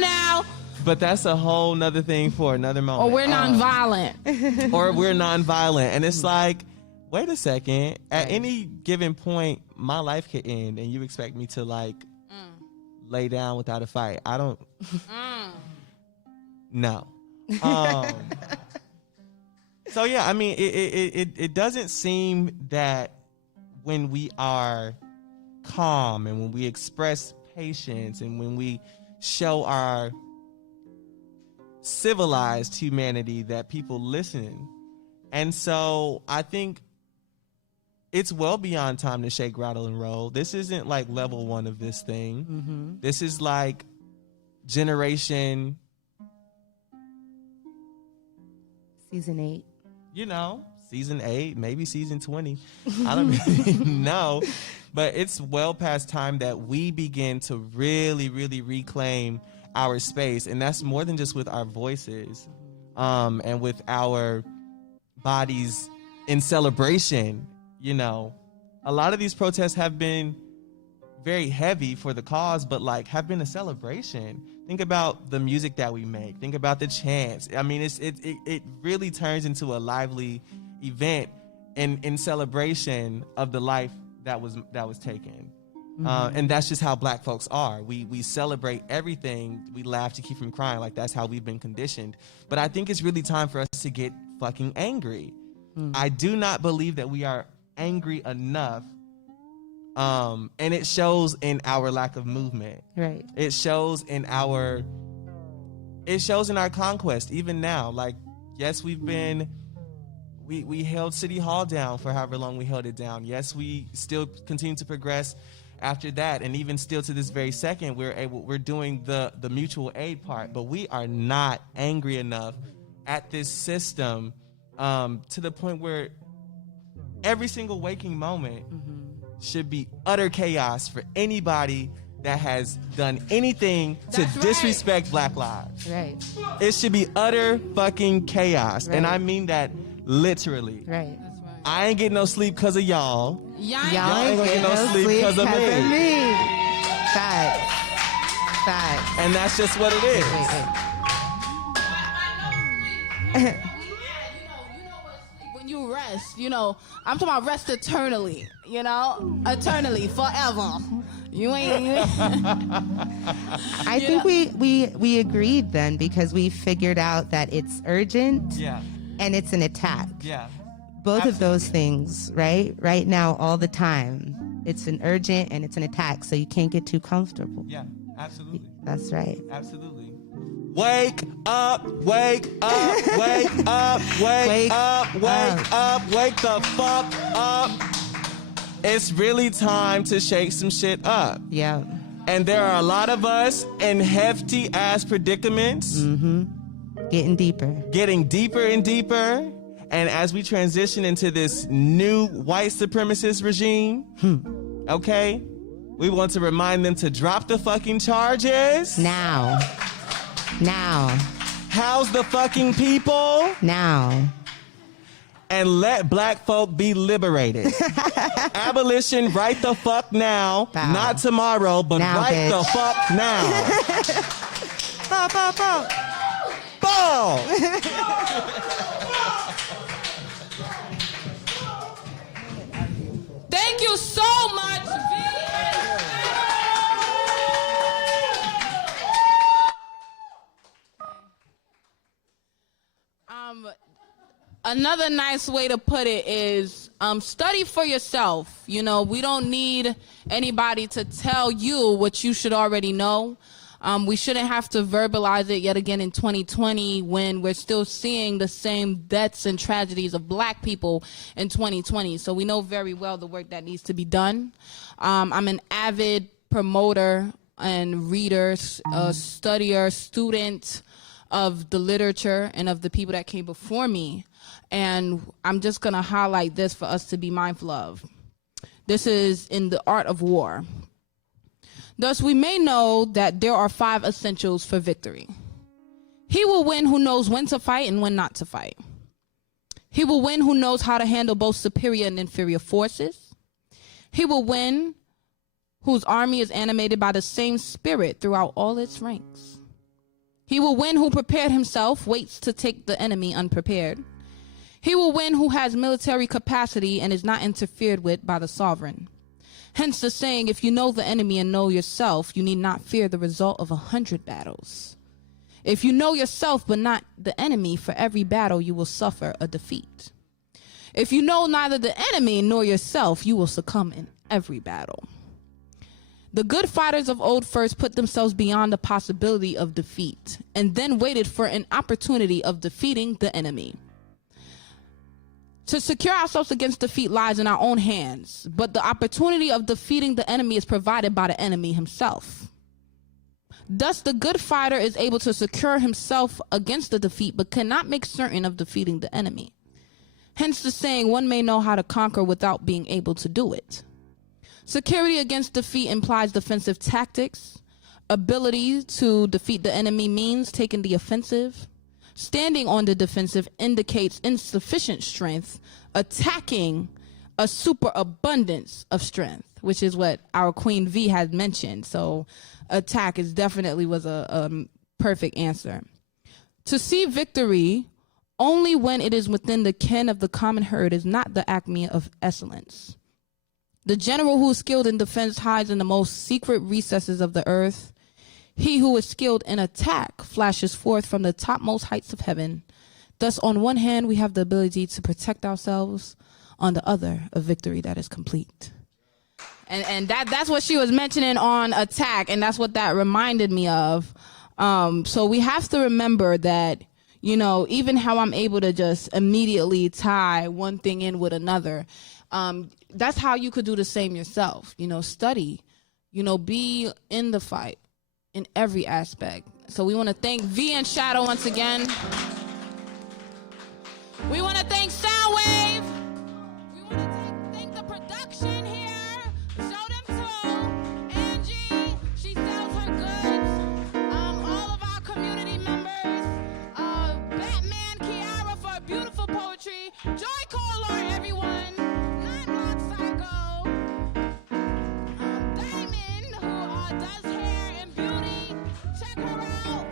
now. But that's a whole nother thing for another moment. Or we're nonviolent. Or we're nonviolent. And it's like, wait a second. At any given point, my life could end, and you expect me to lay down without a fight. I don't. No. So yeah, I mean, it doesn't seem that when we are calm and when we express patience and when we show our civilized humanity, that people listen. And so I think it's well beyond time to shake, rattle, and roll. This isn't like level 1 of this thing. This is like generation, Season 8. season 8, maybe season 20. I don't really know. But it's well past time that we begin to really, really reclaim our space. And that's more than just with our voices, and with our bodies in celebration. A lot of these protests have been very heavy for the cause, but like have been a celebration. Think about the music that we make. Think about the chants. I mean, it really turns into a lively event in celebration of the life that was taken. And that's just how Black folks are. We celebrate everything. We laugh to keep from crying. Like, that's how we've been conditioned. But I think it's really time for us to get fucking angry. I do not believe that we are angry enough. And it shows in our lack of movement. Right. It shows in our conquest, even now. Like, yes, we held City Hall down for however long we held it down. Yes, we still continue to progress after that, and even still to this very second, we're doing the mutual aid part, but we are not angry enough at this system to the point where every single waking moment should be utter chaos for anybody that has done anything to disrespect Black lives. Right. It should be utter fucking chaos, and I mean that literally. Right. That's right. I ain't getting no sleep because of y'all. Y'all Y'all ain't gonna get no sleep 'cause of me. Facts. Facts. And that's just what it is. When you rest, I'm talking about rest eternally, eternally, forever. You ain't. I think we agreed then, because we figured out that it's urgent Yeah. and it's an attack. Yeah. Both of those things, right? Right now, all the time. It's an urgent and it's an attack, so you can't get too comfortable. Yeah. Absolutely. That's right. Absolutely. Wake up, wake up, wake up, wake up, wake up, wake the fuck up. It's really time to shake some shit up. Yeah. And there are a lot of us in hefty ass predicaments. Getting deeper. Getting deeper and deeper. And as we transition into this new white supremacist regime, okay, we want to remind them to drop the fucking charges. Now. House the fucking people. Now. And let Black folk be liberated. Abolition right the fuck now. Bow. Not tomorrow, but Now, right bitch. the fuck now. Bow, bow, bow. Bow. Thank you so much, Another nice way to put it is study for yourself. We don't need anybody to tell you what you should already know. We shouldn't have to verbalize it yet again in 2020 when we're still seeing the same deaths and tragedies of Black people in 2020. So we know very well the work that needs to be done. I'm an avid promoter and reader, studier, student of the literature and of the people that came before me. And I'm just going to highlight this for us to be mindful of. This is in The Art of War. Thus, we may know that there are 5 essentials for victory. He will win who knows when to fight and when not to fight. He will win who knows how to handle both superior and inferior forces. He will win whose army is animated by the same spirit throughout all its ranks. He will win who prepared himself, waits to take the enemy unprepared. He will win who has military capacity and is not interfered with by the sovereign. Hence the saying, if you know the enemy and know yourself, you need not fear the result of 100 battles. If you know yourself but not the enemy, for every battle you will suffer a defeat. If you know neither the enemy nor yourself, you will succumb in every battle. The good fighters of old first put themselves beyond the possibility of defeat, and then waited for an opportunity of defeating the enemy. To secure ourselves against defeat lies in our own hands, but the opportunity of defeating the enemy is provided by the enemy himself. Thus, the good fighter is able to secure himself against the defeat, but cannot make certain of defeating the enemy. Hence the saying, one may know how to conquer without being able to do it. Security against defeat implies defensive tactics. Ability to defeat the enemy means taking the offensive. Standing on the defensive indicates insufficient strength. Attacking a superabundance of strength, which is what our Queen V had mentioned. So attack is definitely was a perfect answer. To see victory only when it is within the ken of the common herd is not the acme of excellence. The general who is skilled in defense hides in the most secret recesses of the earth. He who is skilled in attack flashes forth from the topmost heights of heaven. Thus, on one hand, we have the ability to protect ourselves. On the other, a victory that is complete. And that's what she was mentioning on attack, and that's what that reminded me of. So we have to remember that, you know, even how I'm able to just immediately tie one thing in with another, that's how you could do the same yourself. You know, study, you know, be in the fight in every aspect. So we want to thank V and Shadow once again. We want to thank Soundwave. We want to thank the production here. Show them too. Angie, she sells her goods. All of our community members. Batman, Kiara for beautiful poetry. Joy Color, everyone. Nine Block Psycho. Diamond, who does hair and beauty. Check her out.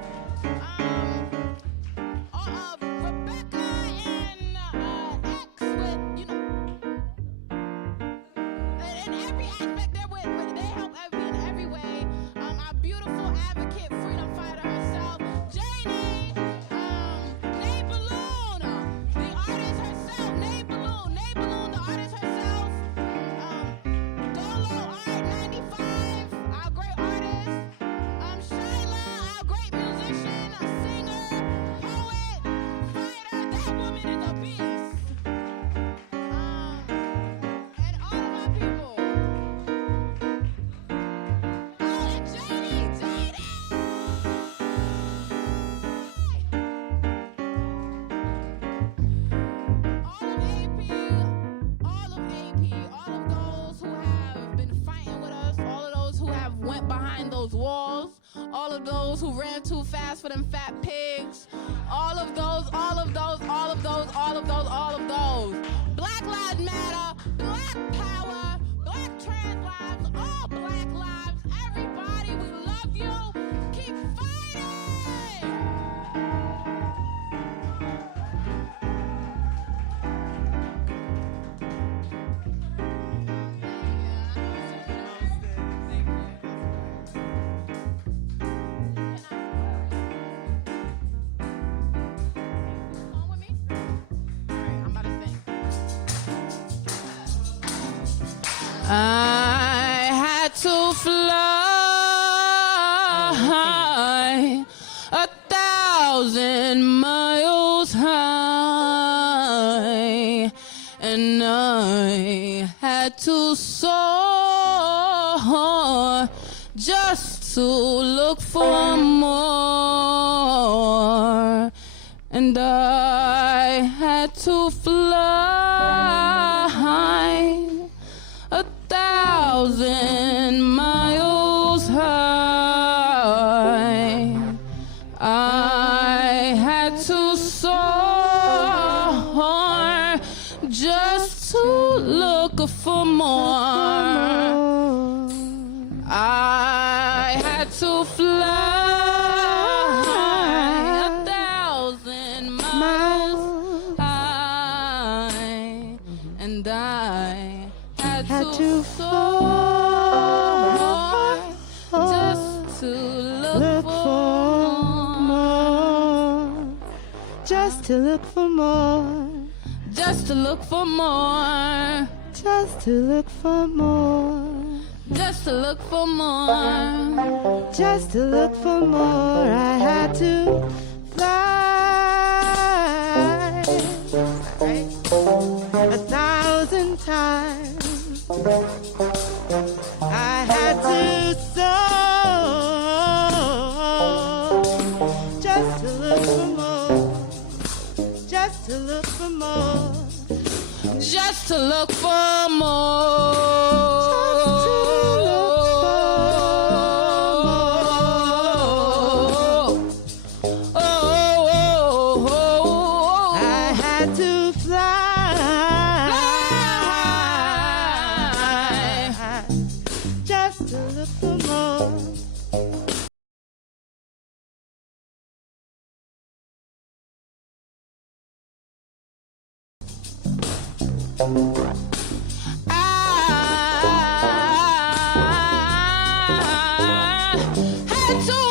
Rebecca and X with, you know, in every aspect they help in every way. Our beautiful advocate, freedom fighter herself, Janie, Nay Balloon, the artist herself, Nay Balloon, the artist herself, Dolo Art 95, our great artist, Shyla, our great musician, a singer, poet, fighter. That woman is a beast. And all of my people. Oh, and JD! All of those who have been fighting with us, all of those who have went behind those walls, all of those who ran too fast for them fat pigs, all of those. Black Lives Matter, Black Power, Black Trans Lives, all Black lives. Everybody, we love you. Keep fighting. On with me? All right, I'm about to sing. I had to fly 1,000 miles high, and I had to soar just to look for more, and I had to fly 1,000 miles high. I had to soar just to look for more. I had to fly 1,000 miles high, and I had to soar just to look for more. Just to look for more. Just to look for more. Just to look for more. Just to look for more. Just to look for more. I had to fly 1,000 times. I had to soar just to look for more. Just to look for more. Just to look for more. had to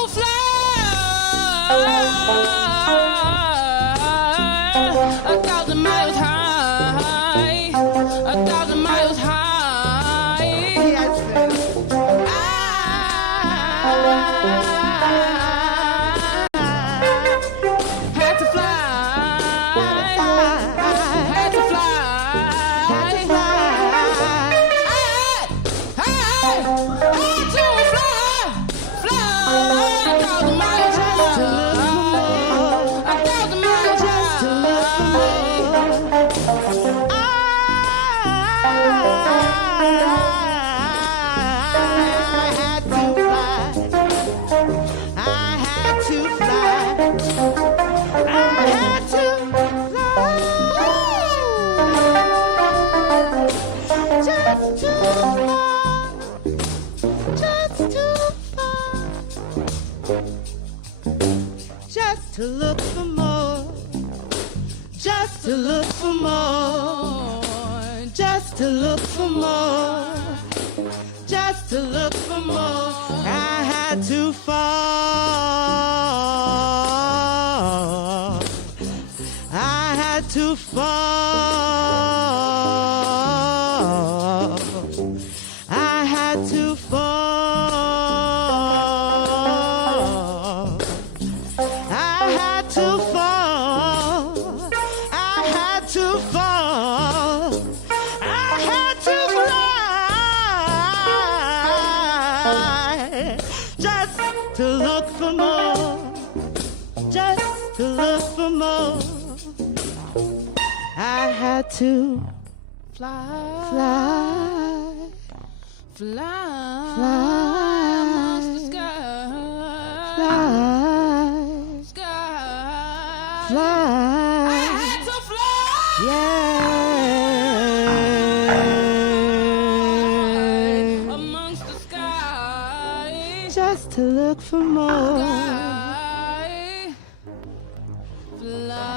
fly 1,000 miles high, 1,000 miles high. Yes, sis. Had to fly, had to fly, had to fly, fly 1,000 miles high, 1,000 miles Just to look for more, just to look for more, just to look for more, just to look for more. I had to fall, I had to fall, I had to fall. To fall, I had to fall, I had to fly, just to look for more, just to look for more. I had to fly, fly, fly, fly, amongst the sky, fly. I had to fly. Yeah. Amongst the sky. Just to look for more. Sky. Fly.